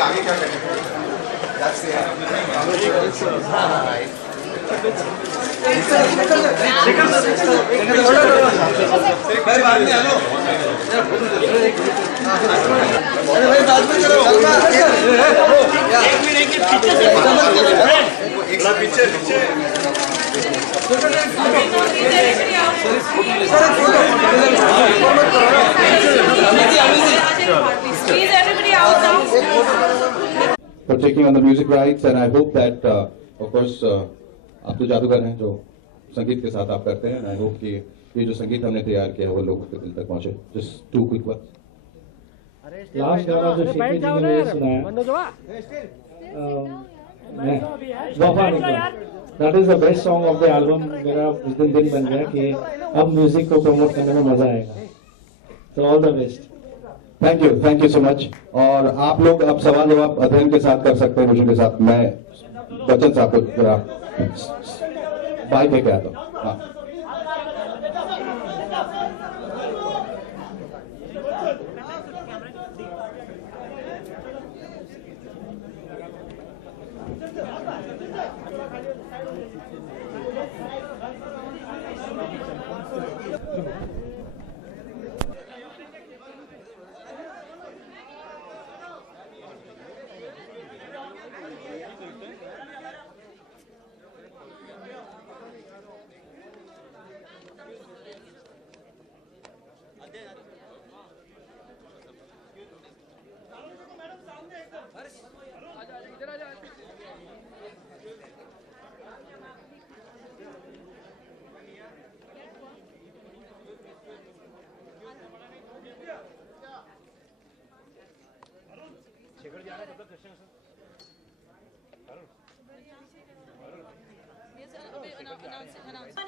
आगे क्या करेंगे? Please everybody out now. For taking on the music rights, and I hope that, of course, आप तो जादूगर हैं जो संगीत के साथ आप करते हैं, and I hope कि ये जो संगीत हमने तैयार किया है वो लोगों के दिल तक पहुंचे. Just 2 quick words. लास्ट गाना जो शेखर जी ने सुनाया, that is the best song of the album. मेरा उस दिन बन गया कि अब म्यूजिक को प्रमोट करने में मजा आएगा. तो all the best. Thank you so much. और आप लोग अब सवाल जवाब अध्ययन के साथ कर सकते हैं मुझे के साथ. मैं बच्चन साहब को जरा बाइक लेके आता हूँ. हाँ.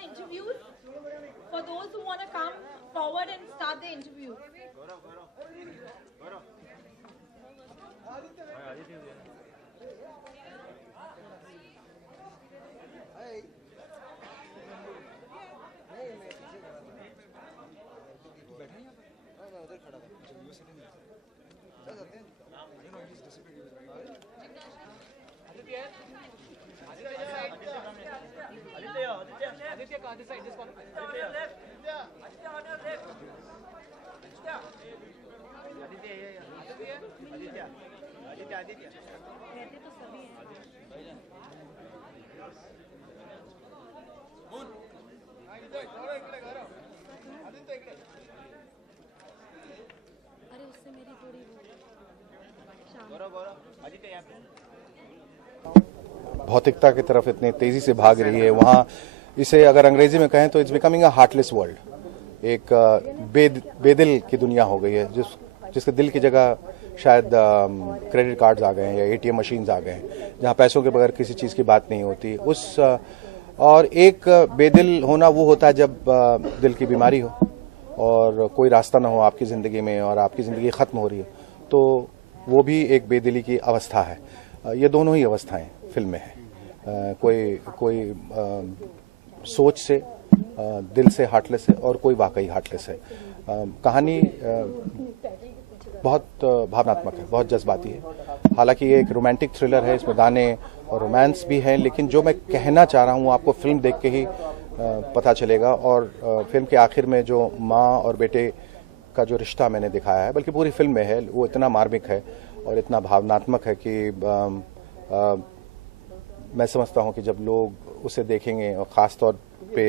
Interviews for those who want to come forward and start the interview. भौतिकता की तरफ इतनी तेजी से भाग रही है, वहाँ इसे अगर अंग्रेजी में कहें तो it's becoming a heartless world. एक बेदिल की दुनिया हो गई है जिसके दिल की जगह शायद क्रेडिट कार्ड्स आ गए हैं या एटीएम मशीन्स आ गए हैं, जहाँ पैसों के बगैर किसी चीज़ की बात नहीं होती. और एक बेदिल होना वो होता है जब दिल की बीमारी हो और कोई रास्ता ना हो आपकी ज़िंदगी में और आपकी ज़िंदगी ख़त्म हो रही हो, तो वो भी एक बेदिली की अवस्था है. ये दोनों ही अवस्थाएं फिल्म में हैं. कोई सोच से, दिल से हार्टलेस है और कोई वाकई हार्टलेस है. कहानी बहुत भावनात्मक है, बहुत जज्बाती है. हालांकि ये एक रोमांटिक थ्रिलर है, इसमें गाने और रोमांस भी हैं, लेकिन जो मैं कहना चाह रहा हूँ आपको फिल्म देख के ही पता चलेगा. और फिल्म के आखिर में जो माँ और बेटे का जो रिश्ता मैंने दिखाया है, बल्कि पूरी फिल्म में है, वो इतना मार्मिक है और इतना भावनात्मक है कि मैं समझता हूं कि जब लोग उसे देखेंगे और ख़ास तौर पे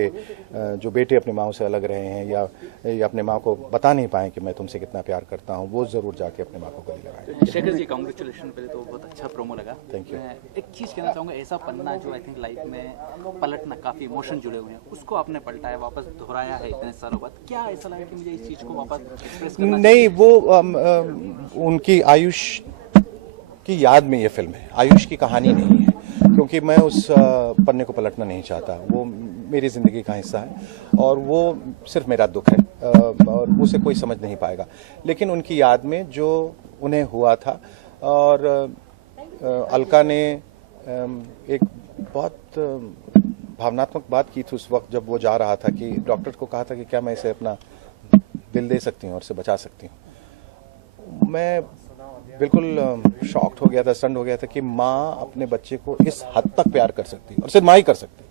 जो बेटे अपनी माँ से अलग रहे हैं या अपने माँ को बता नहीं पाए कि मैं तुमसे कितना प्यार करता हूं, वो ज़रूर जाके अपने माँ को गले लगाएं. शेखर जी, कांग्रेचुलेशन. पहले तो बहुत अच्छा प्रोमो लगा. Thank you. एक चीज़ कहना चाहूँगा, ऐसा पन्ना जो आई थिंक लाइफ में पलटना, काफ़ी इमोशन जुड़े हुए हैं, उसको आपने पलटाया, वापस दोहराया है इतने सालों बाद. क्या ऐसा लगा कि मुझे इस चीज़ को वापस एक्सप्रेस करना? नहीं, वो उनकी आयुष की याद में ये फिल्म है, आयुष की कहानी नहीं है, क्योंकि मैं उस पन्ने को पलटना नहीं चाहता. वो मेरी ज़िंदगी का हिस्सा है और वो सिर्फ मेरा दुख है और उसे कोई समझ नहीं पाएगा. लेकिन उनकी याद में जो उन्हें हुआ था, और अलका ने एक बहुत भावनात्मक बात की थी उस वक्त जब वो जा रहा था, कि डॉक्टर को कहा था कि क्या मैं इसे अपना दिल दे सकती हूँ और इसे बचा सकती हूँ. मैं बिल्कुल शॉक्ड हो गया था, स्टन्ड हो गया था कि माँ अपने बच्चे को इस हद तक प्यार कर सकती है, और सिर्फ माँ ही कर सकती है।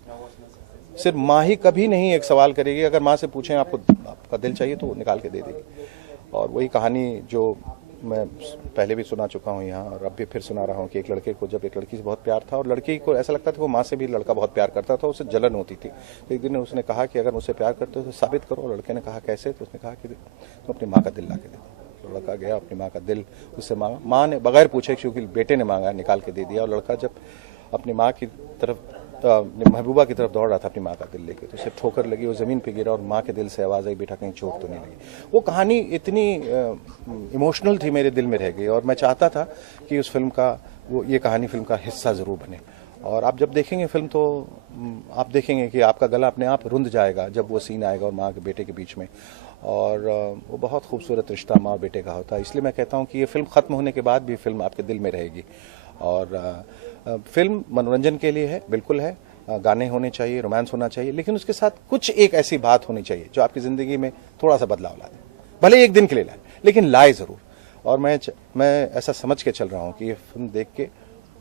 सिर्फ माँ ही कभी नहीं एक सवाल करेगी, अगर माँ से पूछें आपको आपका दिल चाहिए तो वो निकाल के दे देगी। और वही कहानी जो मैं पहले भी सुना चुका हूँ यहाँ, और अब भी फिर सुना रहा हूँ कि एक लड़के को जब एक लड़की से बहुत प्यार था, और लड़की को ऐसा लगता था कि वो माँ से भी लड़का बहुत प्यार करता था, उसे जलन होती थी। तो एक दिन उसने कहा कि अगर मुझसे प्यार करते हो तो साबित करो। और लड़के ने कहा कैसे? तो उसने कहा कि तुम अपनी माँ का दिल ला के दे दो। तो लड़का गया, अपनी माँ का दिल उससे मांगा, माँ ने बगैर पूछे, क्योंकि बेटे ने मांगा, निकाल के दे दिया। और लड़का जब अपनी माँ की तरफ, महबूबा की तरफ दौड़ रहा था अपनी माँ का दिल लेके, तो उसे ठोकर लगी, वो ज़मीन पे गिरा और माँ के दिल से आवाज़ आई, बेटा कहीं चोट तो नहीं लगी। वो कहानी इतनी इमोशनल थी, मेरे दिल में रह गई, और मैं चाहता था कि उस फिल्म का, वो ये कहानी फिल्म का हिस्सा ज़रूर बने। और आप जब देखेंगे फिल्म तो आप देखेंगे कि आपका गला अपने आप रुंध जाएगा जब वो सीन आएगा और माँ के बेटे के बीच में। और वो बहुत खूबसूरत रिश्ता माँ और बेटे का होता है। इसलिए मैं कहता हूँ कि ये फिल्म ख़त्म होने के बाद भी फिल्म आपके दिल में रहेगी। और फिल्म मनोरंजन के लिए है, बिल्कुल है, गाने होने चाहिए, रोमांस होना चाहिए, लेकिन उसके साथ कुछ एक ऐसी बात होनी चाहिए जो आपकी ज़िंदगी में थोड़ा सा बदलाव ला दे, भले एक दिन के लिए लाए, लेकिन लाए ज़रूर। और मैं ऐसा समझ के चल रहा हूँ कि ये फिल्म देख के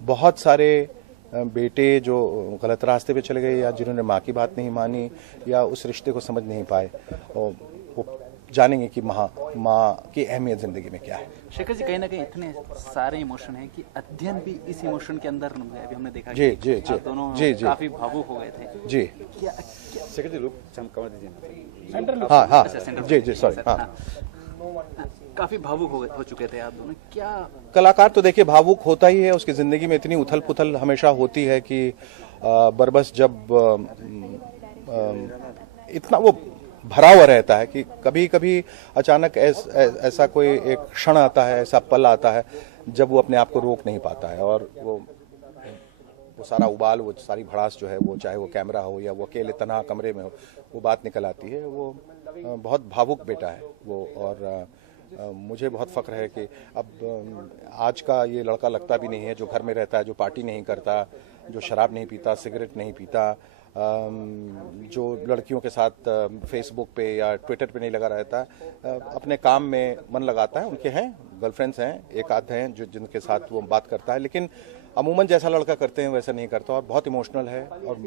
बहुत सारे बेटे जो गलत रास्ते पे चले गए, या जिन्होंने माँ की बात नहीं मानी, या उस रिश्ते को समझ नहीं पाए, और वो जानेंगे कि माँ की अहमियत ज़िंदगी में क्या है। शेखर जी, कहीं ना कहीं इतने सारे इमोशन हैं कि अध्ययन भी इस इमोशन के अंदर रम गया। अभी हमने देखा जी कि जी जी आप दोनों जी जी काफी भावुक हो गए थे। जी क्या शेखर जी, रुक चमकावा दीजिए। हाँ हाँ अच्छा, सेंटर जी जी सॉरी हाँ। काफी भावुक हो चुके थे आप दोनों। क्या कलाकार तो देखिए भावुक होता ही है, उसकी ज़िंदगी में इतनी उथल पुथल हमेशा होती है कि बरबस जब इतना वो भरा हुआ रहता है कि कभी कभी अचानक ऐसा कोई एक क्षण आता है, ऐसा पल आता है जब वो अपने आप को रोक नहीं पाता है, और वो सारा उबाल, वो सारी भड़ास जो है, वो चाहे वो कैमरा हो या वो अकेले तन्हा कमरे में हो, वो बात निकल आती है। वो बहुत भावुक बेटा है वो। और मुझे बहुत फ़ख्र है कि अब आज का ये लड़का लगता भी नहीं है जो घर में रहता है, जो पार्टी नहीं करता, जो शराब नहीं पीता, सिगरेट नहीं पीता, जो लड़कियों के साथ फेसबुक पे या ट्विटर पे नहीं लगा रहता, अपने काम में मन लगाता है। उनके हैं गर्लफ्रेंड्स हैं, एक आध हैं जो जिनके साथ वो बात करता है, लेकिन अमूमन जैसा लड़का करते हैं वैसा नहीं करता। और बहुत इमोशनल है, और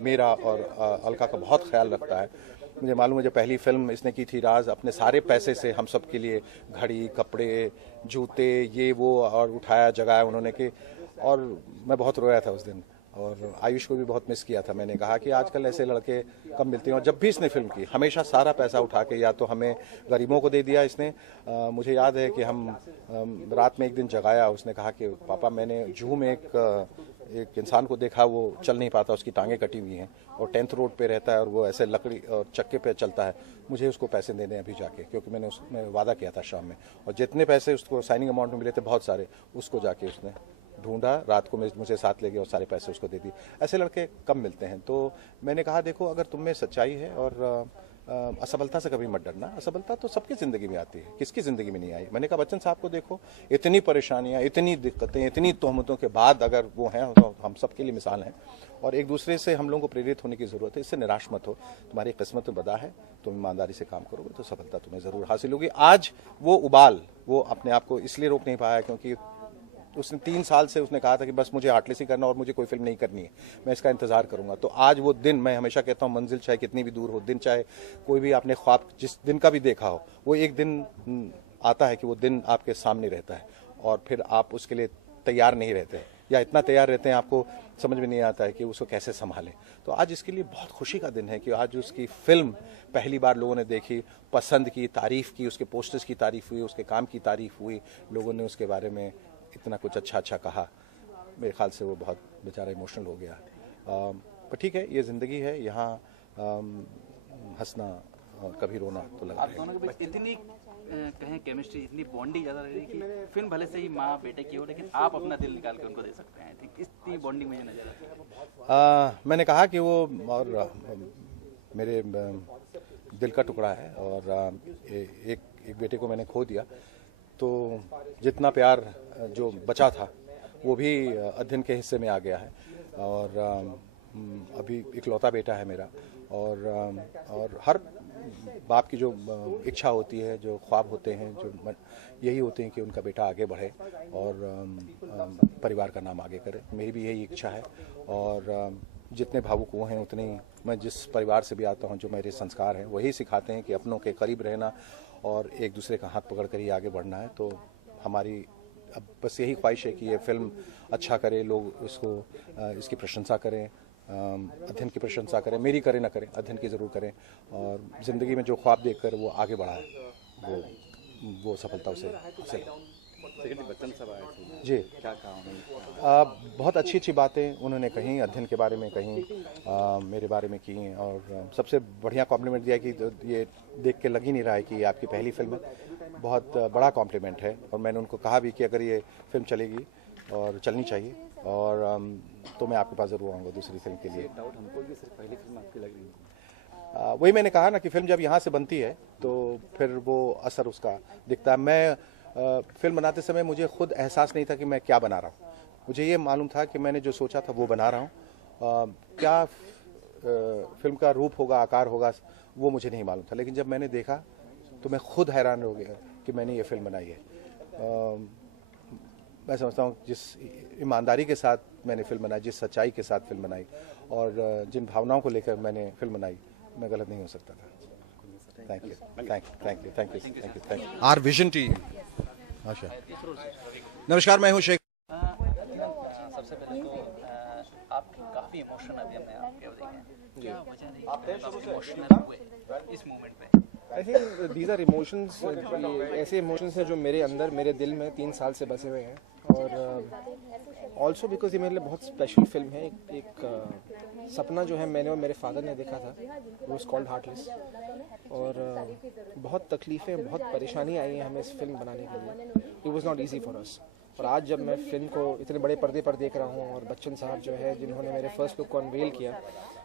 मेरा और अलका का बहुत ख्याल रखता है। मुझे मालूम है जब पहली फिल्म इसने की थी राज, अपने सारे पैसे से हम सब के लिए घड़ी, कपड़े, जूते, ये वो, और उठाया, जगाया उन्होंने के। और मैं बहुत रोया था उस दिन, और आयुष को भी बहुत मिस किया था। मैंने कहा कि आजकल ऐसे लड़के कम मिलते हैं। और जब भी इसने फिल्म की, हमेशा सारा पैसा उठा के या तो हमें गरीबों को दे दिया इसने। मुझे याद है कि हम रात में एक दिन जगाया, उसने कहा कि पापा मैंने जू में एक इंसान को देखा, वो चल नहीं पाता, उसकी टांगें कटी हुई हैं, और 10th रोड पे रहता है, और वो ऐसे लकड़ी और चक्के पे चलता है, मुझे उसको पैसे देने अभी जाके, क्योंकि मैंने उसमें वादा किया था शाम में। और जितने पैसे उसको साइनिंग अमाउंट में मिले थे बहुत सारे, उसको जाके उसने ढूंढा, रात को मुझे साथ ले गया और सारे पैसे उसको दे दिए। ऐसे लड़के कम मिलते हैं। तो मैंने कहा देखो, अगर तुम में सच्चाई है और असफलता से कभी मत डरना। असफलता तो सबकी ज़िंदगी में आती है, किसकी ज़िंदगी में नहीं आई। मैंने कहा बच्चन साहब को देखो, इतनी परेशानियां, इतनी दिक्कतें, इतनी तोहमतों के बाद अगर वो हैं तो हम सबके लिए मिसाल हैं। और एक दूसरे से हम लोगों को प्रेरित होने की ज़रूरत है। इससे निराश मत हो, तुम्हारी किस्मत में बदा है, तुम ईमानदारी से काम करोगे तो सफलता तुम्हें ज़रूर हासिल होगी। आज वो उबाल, वो अपने आप को इसलिए रोक नहीं पाया क्योंकि उसने 3 साल से उसने कहा था कि बस मुझे आर्टलेस ही करना और मुझे कोई फिल्म नहीं करनी है, मैं इसका इंतजार करूंगा। तो आज वो दिन, मैं हमेशा कहता हूँ, मंजिल चाहे कितनी भी दूर हो, दिन चाहे कोई भी आपने ख्वाब जिस दिन का भी देखा हो, वो एक दिन आता है कि वो दिन आपके सामने रहता है, और फिर आप उसके लिए तैयार नहीं रहते, या इतना तैयार रहते हैं आपको समझ में नहीं आता है कि उसको कैसे संभालें। तो आज इसके लिए बहुत खुशी का दिन है कि आज उसकी फिल्म पहली बार लोगों ने देखी, पसंद की, तारीफ़ की, उसके पोस्टर्स की तारीफ़ हुई, उसके काम की तारीफ़ हुई, लोगों ने उसके बारे में इतना कुछ अच्छा कहा। मेरे ख्याल से वो बहुत बेचारा इमोशनल हो गया। पर ठीक है, ये ज़िंदगी है, यहाँ हंसना और कभी रोना तो लगा आप दोनों के बीच इतनी कहें केमिस्ट्री, इतनी बॉन्डिंग ज़्यादा रही कि फिल्म भले से ही माँ बेटे की हो, लेकिन आप अपना दिल निकाल के उनको दे सकते हैं। ठीक इतनी बॉन्डिंग मुझे नजर आती है। मैंने कहा कि वो और मेरे दिल का टुकड़ा है, और एक बेटे को मैंने खो दिया, तो जितना प्यार जो बचा था वो भी अध्ययन के हिस्से में आ गया है। और अभी इकलौता बेटा है मेरा, और हर बाप की जो इच्छा होती है, जो ख्वाब होते हैं, यही होते हैं कि उनका बेटा आगे बढ़े और परिवार का नाम आगे करे। मेरी भी यही इच्छा है, और जितने भावुक वो हैं उतने ही मैं जिस परिवार से भी आता हूं, जो मेरे संस्कार हैं वही सिखाते हैं कि अपनों के करीब रहना और एक दूसरे का हाथ पकड़ कर ही आगे बढ़ना है। तो हमारी अब बस यही ख्वाहिश है कि ये फिल्म अच्छा करे, लोग इसकी प्रशंसा करें, अध्ययन की प्रशंसा करें, मेरी करें ना करें, अध्ययन की ज़रूर करें, और ज़िंदगी में जो ख्वाब देखकर वो आगे बढ़ाए, वो सफलता उसे हासिल हो। बच्चन साहब आए थे जी, क्या कहा उन्होंने? बहुत अच्छी अच्छी बातें उन्होंने कहीं, अध्ययन के बारे में कहीं, मेरे बारे में की, और सबसे बढ़िया कॉम्प्लीमेंट दिया कि ये देख के लग ही नहीं रहा है कि ये आपकी पहली फिल्म है। बहुत बड़ा कॉम्प्लीमेंट है, और मैंने उनको कहा भी कि अगर ये फिल्म चलेगी और चलनी चाहिए, और तो मैं आपके पास ज़रूर आऊँगा दूसरी फिल्म के लिए। डाउट हमको भी सिर्फ पहली फिल्म आपकी लग रही है। वही मैंने कहा ना कि फिल्म जब यहाँ से बनती है तो फिर वो असर उसका दिखता है। मैं फिल्म बनाते समय मुझे खुद एहसास नहीं था कि मैं क्या बना रहा हूँ। मुझे ये मालूम था कि मैंने जो सोचा था वो बना रहा हूँ। क्या फिल्म का रूप होगा, आकार होगा, वो मुझे नहीं मालूम था, लेकिन जब मैंने देखा तो मैं खुद हैरान हो गया कि मैंने ये फिल्म बनाई है। मैं समझता हूँ जिस ईमानदारी के साथ मैंने फिल्म बनाई, जिस सच्चाई के साथ फिल्म बनाई, और जिन भावनाओं को लेकर मैंने फिल्म बनाई, मैं गलत नहीं हो सकता था। Thank you, thank you, thank you, thank you, thank you, thank you. Are vision TV. अच्छा, नमस्कार, मैं हूँ शेख। सबसे पहले तो आपकी काफ़ी इमोशन अभी हमने आपके देखे, क्या वजह रही आप इमोशनल हुए इस मोमेंट पे? I think these are emotions, ऐसे इमोशंस हैं जो मेरे अंदर, मेरे दिल में 3 साल से बसे हुए हैं, और ऑल्सो बिकॉज ये मेरे लिए बहुत स्पेशल फिल्म है। एक सपना जो है मैंने और मेरे फादर ने देखा था, वो इज़ कॉल्ड हार्टलेस, और बहुत तकलीफ़ें, बहुत परेशानी आई हैं हमें इस फिल्म बनाने के लिए। It was not easy for us, और आज जब मैं फिल्म को इतने बड़े पर्दे पर देख रहा हूँ, और बच्चन साहब जो है जिन्होंने मेरे फर्स्ट लुक को अनवेल किया,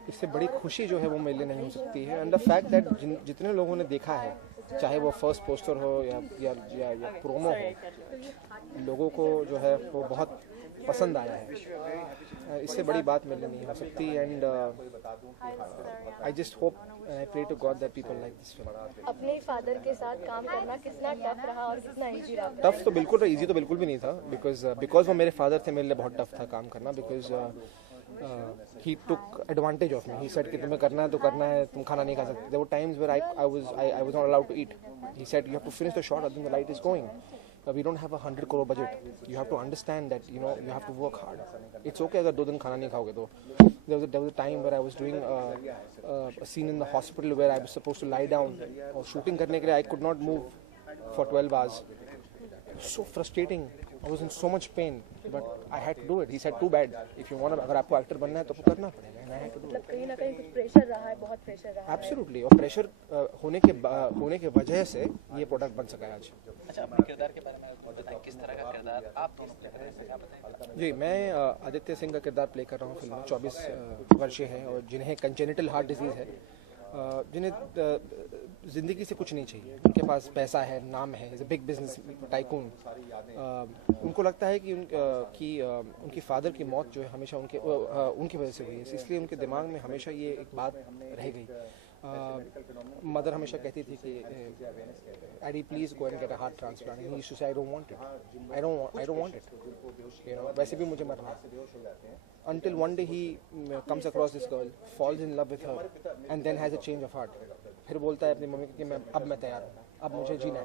इससे बड़ी खुशी जो है वो मेरे लिए नहीं हो सकती है। एंड द फैक्ट दैट जितने लोगों ने देखा है, चाहे वो फर्स्ट पोस्टर हो या प्रोमो हो, लोगों को जो है वो बहुत पसंद आया है। इससे बड़ी बात मेरे लिए नहीं हो सकती। And I just hope and I pray to God that people like this film. अपने फादर के साथ काम करना कितना टफ रहा और कितना इजी रहा? टफ तो बिल्कुल, इजी तो बिल्कुल भी नहीं था, बिकॉज वो मेरे फादर थे, मेरे लिए बहुत टफ था काम करना, because he took advantage of me. He said कि तुम्हें करना है तो करना है, तुम खाना नहीं खा सकते. There were times where I was not allowed to eat. He said you have to finish the shot, otherwise the light is going. We don't have 100 crore budget. You have to understand that you have to work hard. It's okay अगर 2 दिन खाना नहीं खाओगे तो. There was a time where I was doing a scene in the hospital where I was supposed to lie down और shooting करने के लिए I could not move for 12 hours. So frustrating. I was in so much pain, but I had to do it. He said, too bad. If you want to, अगर आपको actor बनना है तो करना पड़ेगा. And I had to do it. मतलब कहीं ना कहीं कुछ प्रेशर रहा है, बहुत प्रेशर रहा है. Absolutely. और प्रेशर होने के वजह से ये प्रोडक्ट बन सका है आज. अच्छा, अपने किरदार के बारे में बताएं, किस तरह का किरदार आप दोनों प्ले कर रहे हैं, क्या बताएं? जी, मैं आदित्य सिंह का किरदार प्ले कर रहा हूँ फिल्म में. 24 वर्षीय हैं और जिन्हें कंजेनिटल हार्ट डिजीज़ है, जिन्हें ज़िंदगी से कुछ नहीं चाहिए. उनके पास पैसा है, नाम है, is a big business tycoon. उनको लगता है कि उनकी फादर की मौत जो है हमेशा उनकी वजह से हुई है, इसलिए उनके दिमाग में हमेशा ये एक बात रह गई. मदर हमेशा कहती थी कि Eddie please go and get a heart transplant. He used to say I don't want it, I don't want it. वैसे भी मुझे मरना है. Until one day he comes across this girl, falls in love with her, and then has a change of heart. फिर बोलता है अपनी mummy को कि अब मैं तैयार हूँ, अब मुझे जीना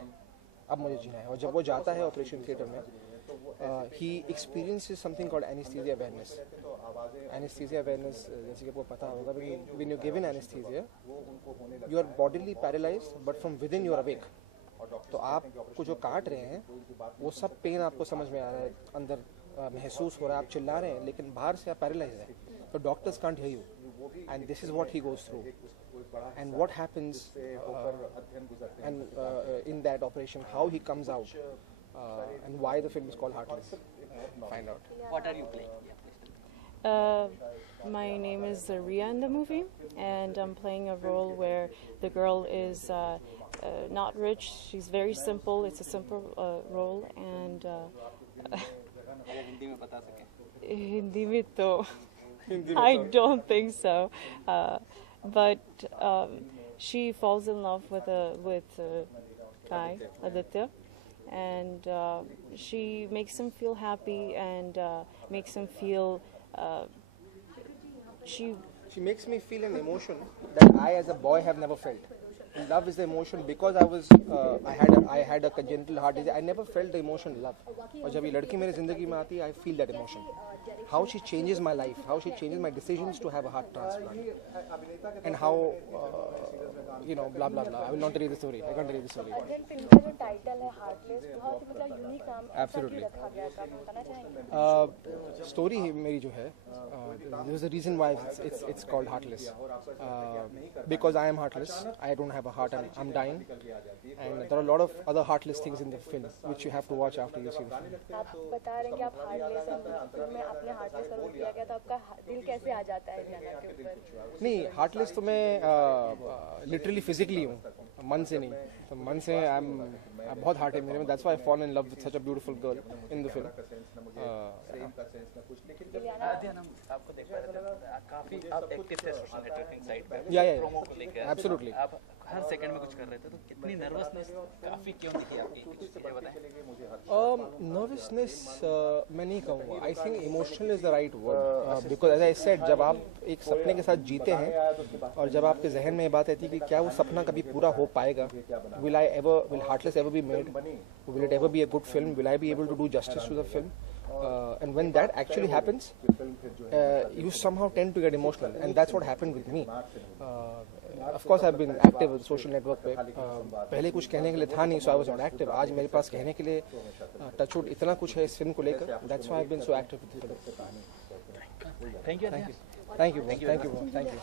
है. और जब वो जाता है ऑपरेशन थिएटर में, he experiences something called anesthesia awareness. Anesthesia awareness, जैसे कि आपको पता होगा, when you're given anesthesia, you are bodily paralyzed, but from within you are awake. तो आपको जो काट रहे हैं वो सब पेन आपको समझ में आ रहा है, अंदर महसूस हो रहा है, आप चिल्ला रहे हैं, लेकिन बाहर से आप पैरालाइज हैं. तो doctors can't hear you, and this is what he goes through, and what happens and in that operation, how he comes out, and why the film is called heartless. Find out. What are you playing? My name is Ria in the movie, and I'm playing a role where the girl is not rich. She's very simple. It's a simple role, and Hindi में बता सकें? हिंदी में तो I don't think so. But she falls in love with a guy, Aditya, and she makes him feel happy and makes him feel. She makes me feel an emotion that I as a boy have never felt. Love is the emotion because I had a congenital heart disease. I never felt the emotion love. और जब ये लड़की मेरी ज़िंदगी में आती है, I feel that emotion. How she changes my life, how she changes my decisions to have a heart transplant, and how blah blah blah. I will not tell you the story. I can't tell you the story. अध्ययन film का जो title है heartless बहुत ही मतलब unique नाम Absolutely. रखा गया है, आप बताना चाहेंगे? Story मेरी जो है, there is a reason why it's called Heartless. Because I am heartless. I don't have a heart and I'm dying. And there are a lot of other heartless things in the film which you have to watch after you see the film. आप बता रहे हैं कि आप heartless हैं, film में आपने heartless का रोल किया गया तो आपका दिल कैसे आ जाता है गाना के ऊपर? नहीं, heartless तो मैं literally physically हूँ, मन से नहीं. तो मन से बहुत heart है मेरे में. That's why I fall in love with such a beautiful girl in the film. आपको देख पा रहे थे काफी आप एक्टिव थे सोशल नेटवर्किंग साइट पे प्रोमो को लेकर Absolutely. आप हर सेकंड में कुछ कर रहे थे तो कितनी नर्वसनेस काफी क्यों दिखी आपकी कुछ चीजें बताएं. Nervousness मैं नहीं कहूँगा. I think emotional is the right word because as I said जब आप एक सपने के साथ जीते हैं और जब आपके जहन में ये बात आती है कि क्या वो सपना कभी पूरा हो पाएगा, will Heartless ever be made, will it ever be a good film, will I be able to do justice to the film, and when that actually happens you somehow tend to get emotional and that's what happened with me. Of course I've been active with social network पे. पहले कुछ कहने के लिए था नहीं, so I was not active. आज मेरे पास कहने के लिए टचवुड इतना कुछ है इस फिल्म को लेकर. That's why I've been so active with the film. Thank you. Thank you. Thank you. Thank you. Thank you.